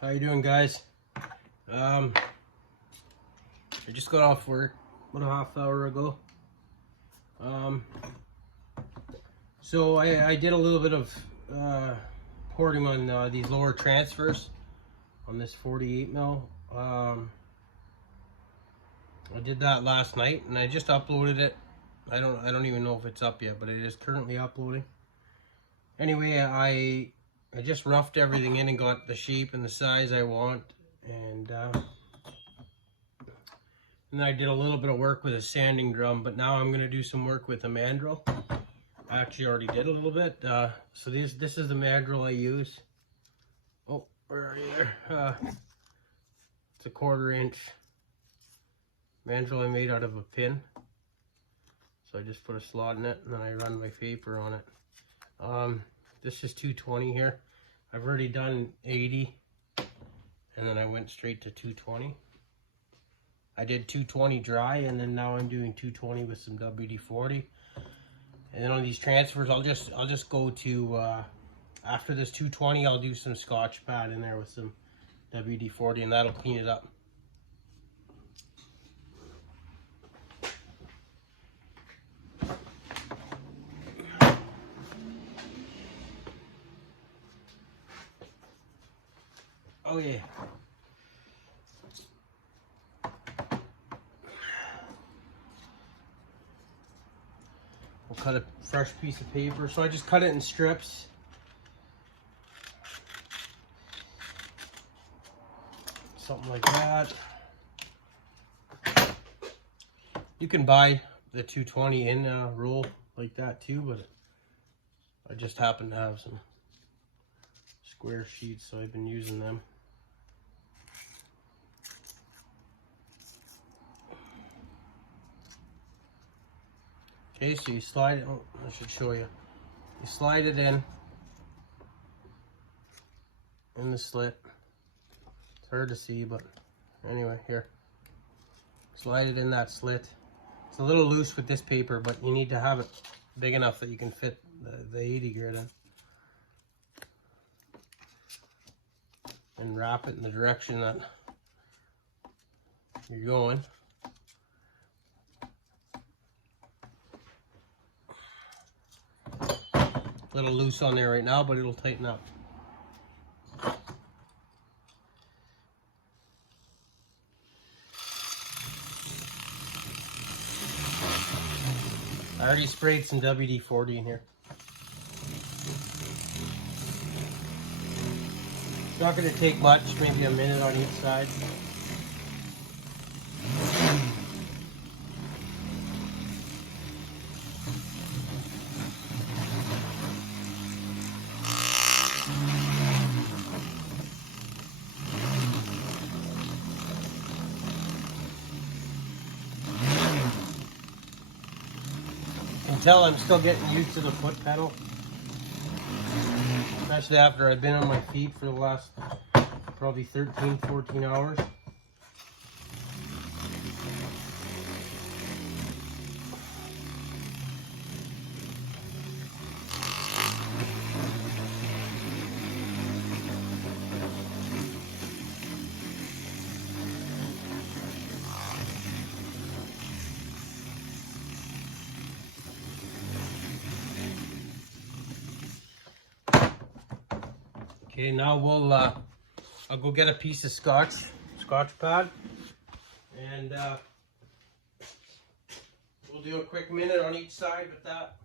How you doing, guys? I just got off work about a half hour ago. So I did a little bit of porting on these lower transfers on this 48 mil. I did that last night and I just uploaded it. I don't even know if it's up yet, but it is currently uploading. Anyway, I just roughed everything in and got the shape and the size I want, and then I did a little bit of work with a sanding drum, but now I'm going to do some work with a mandrel. I actually already did a little bit. So this is the mandrel I use. Oh, where are you there? It's a 1/4 inch mandrel I made out of a pin. So I just put a slot in it and then I run my paper on it. This is 220 here. I've already done 80 and then I went straight to 220. I did 220 dry and then now I'm doing 220 with some WD-40. And then on these transfers, I'll just go to after this 220, I'll do some Scotch pad in there with some WD-40 and that'll clean it up. Oh yeah. We'll cut a fresh piece of paper. So I just cut it in strips. Something like that. You can buy the 220 in a roll like that too, but I just happen to have some square sheets, so I've been using them. Okay, so you slide it, oh, I should show you. You slide it in the slit. It's hard to see, but anyway, here. Slide it in that slit. It's a little loose with this paper, but you need to have it big enough that you can fit the 80 grit in. And wrap it in the direction that you're going. A little loose on there right now, but it'll tighten up. I already sprayed some WD-40 in here. It's not going to take much, maybe a minute on each side. You can tell I'm still getting used to the foot pedal, especially after I've been on my feet for the last probably 13, 14 hours. Okay, now I'll go get a piece of Scotch pad, and we'll do a quick minute on each side with that.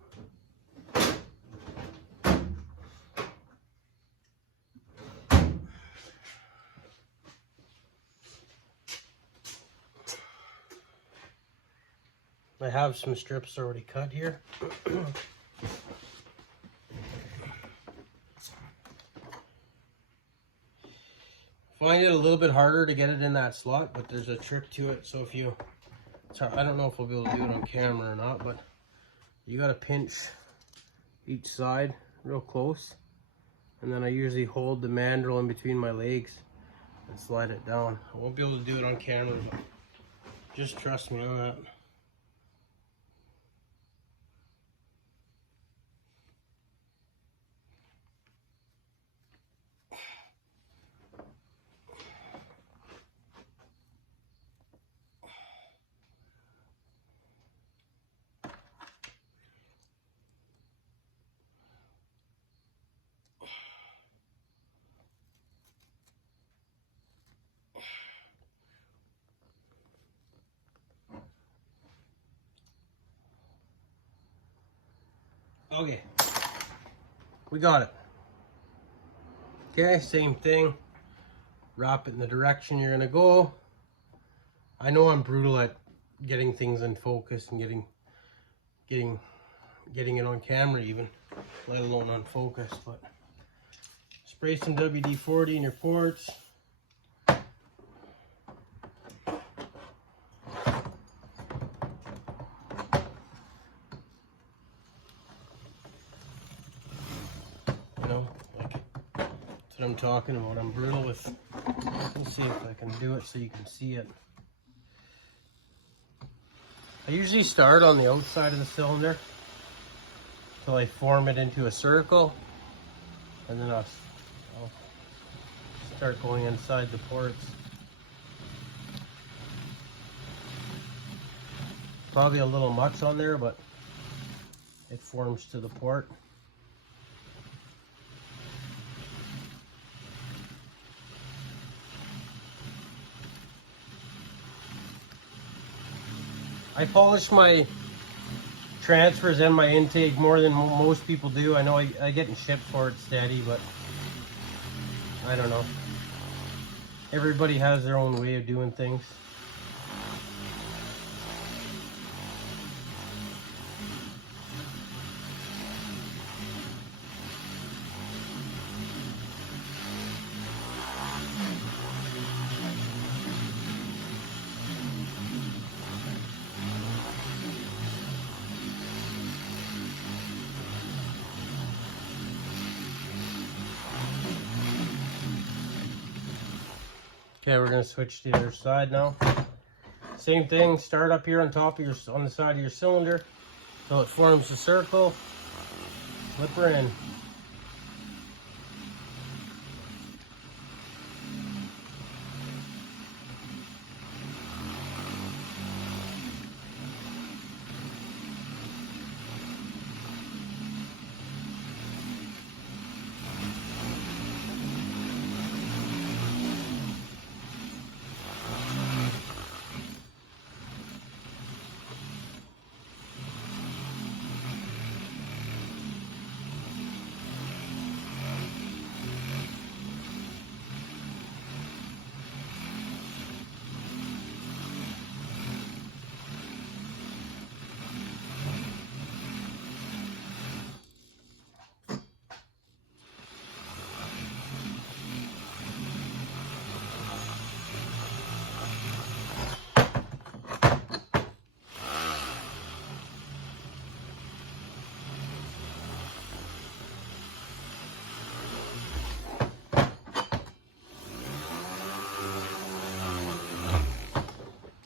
I have some strips already cut here. Find it a little bit harder to get it in that slot, but there's a trick to it. So if you, I don't know if we'll be able to do it on camera or not, but you got to pinch each side real close, and then I usually hold the mandrel in between my legs and slide it down. I won't be able to do it on camera, but just trust me on that. Okay, we got it. Okay, same thing. Wrap it in the direction you're gonna go. I know I'm brutal at getting things in focus and getting it on camera even, let alone on focus, but spray some WD-40 in your ports. You know, like, that's what I'm talking about. I'm brutal with, let's see if I can do it so you can see it. I usually start on the outside of the cylinder until I form it into a circle, and then I'll start going inside the ports. Probably a little much on there, but it forms to the port. I polish my transfers and my intake more than most people do. I know I get shipped for it steady, but I don't know. Everybody has their own way of doing things. Okay, we're gonna switch to the other side now. Same thing, start up here on top of on the side of your cylinder so it forms a circle. Slip her in.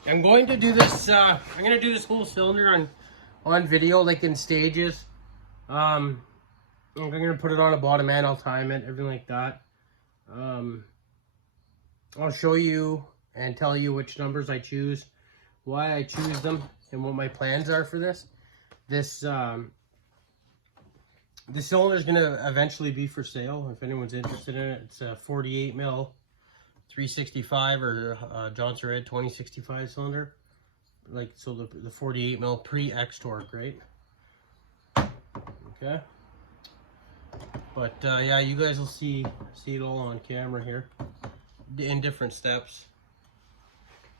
I'm going to do this, I'm going to do this whole cylinder on video, like in stages. I'm going to put it on a bottom end, I'll time it, everything like that. I'll show you and tell you which numbers I choose, why I choose them, and what my plans are for this. This cylinder is going to eventually be for sale, if anyone's interested in it. It's a 48 mil 365 or Johnson Red 2065 cylinder, like, so the 48 mil pre-X torque, right? Okay, but yeah, you guys will see it all on camera here in different steps.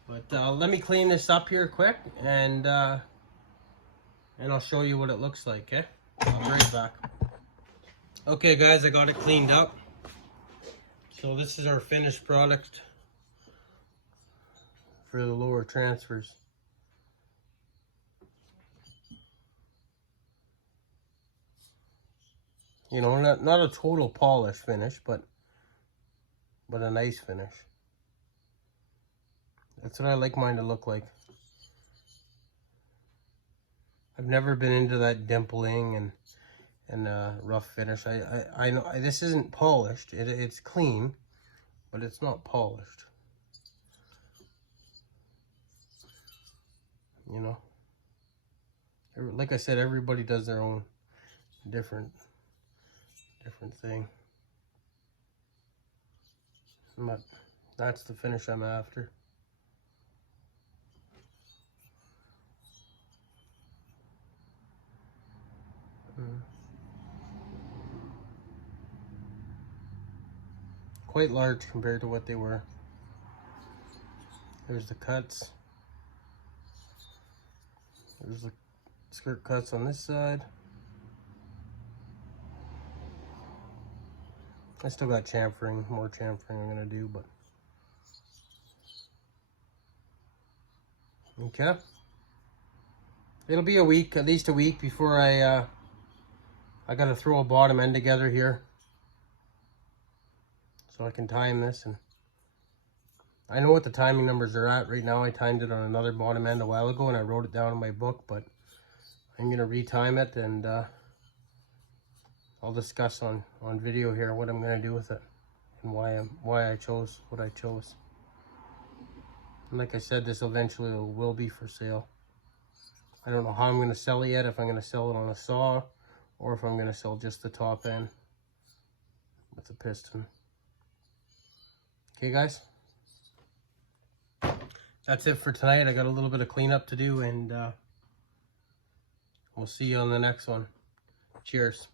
But let me clean this up here quick, and I'll show you what it looks like. Okay, I'll be right back. Okay guys, I got it cleaned up. So this is our finished product for the lower transfers. You know, not a total polish finish, but a nice finish. That's what I like mine to look like. I've never been into that dimpling and rough finish. I know this isn't polished. It's clean, but it's not polished. You know, like I said, everybody does their own different thing. But that's the finish I'm after. quite large compared to what they were. There's the cuts. There's the skirt cuts on this side. I still got chamfering, more chamfering I'm gonna do, but okay. It'll be a week, at least a week before I gotta throw a bottom end together here so I can time this. And I know what the timing numbers are at right now. I timed it on another bottom end a while ago and I wrote it down in my book, but I'm gonna retime it, and I'll discuss on video here what I'm gonna do with it and why I chose what I chose. And like I said, this eventually will be for sale. I don't know how I'm gonna sell it yet, if I'm gonna sell it on a saw or if I'm gonna sell just the top end with the piston. Okay guys, that's it for tonight. I got a little bit of cleanup to do, and we'll see you on the next one. Cheers.